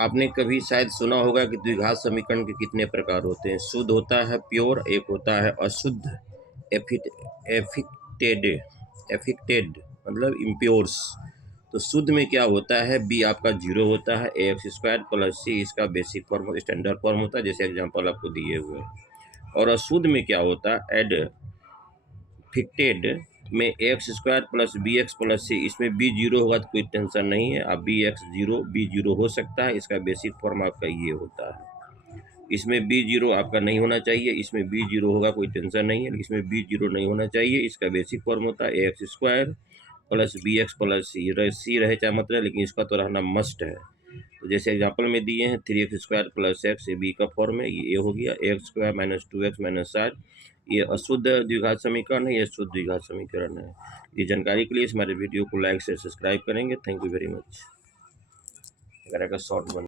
आपने कभी शायद सुना होगा कि द्विघात समीकरण के कितने प्रकार होते हैं। शुद्ध होता है प्योर, एक होता है अशुद्ध एफिक्टेड एफिक्टेड मतलब इम्प्योर्स। तो शुद्ध में क्या होता है, बी आपका जीरो होता है, ए एक्स स्क्वायर प्लस सी इसका बेसिक फॉर्म स्टैंडर्ड फॉर्म होता है, जैसे एग्जांपल आपको दिए हुए हैं। और अशुद्ध में क्या होता है, एडफिक्टेड में x square plus b x plus c, इसमें बी जीरो होगा तो कोई टेंशन नहीं है, आप बी जीरो हो सकता है, इसका बेसिक फॉर्म आपका ये होता है। इसमें बी जीरो आपका नहीं होना चाहिए, इसमें बी जीरो होगा कोई टेंशन नहीं है, इसमें बी जीरो नहीं होना चाहिए, इसका बेसिक फॉर्म होता है a x square plus b x plus c रहे चाहे मत रहे, लेकिन इसका तो रहना मस्ट है। तो जैसे एग्जांपल में दिए हैं 3x स्क्वायर प्लस एक्स, ये बी का फॉर्म है, ये ए हो गया, x square minus 2x minus 7, ये अशुद्ध द्विघात समीकरण है, ये शुद्ध द्विघात समीकरण है। ये जानकारी के लिए हमारे वीडियो को लाइक से सब्सक्राइब करेंगे। Thank you very much. अगर शॉर्ट बन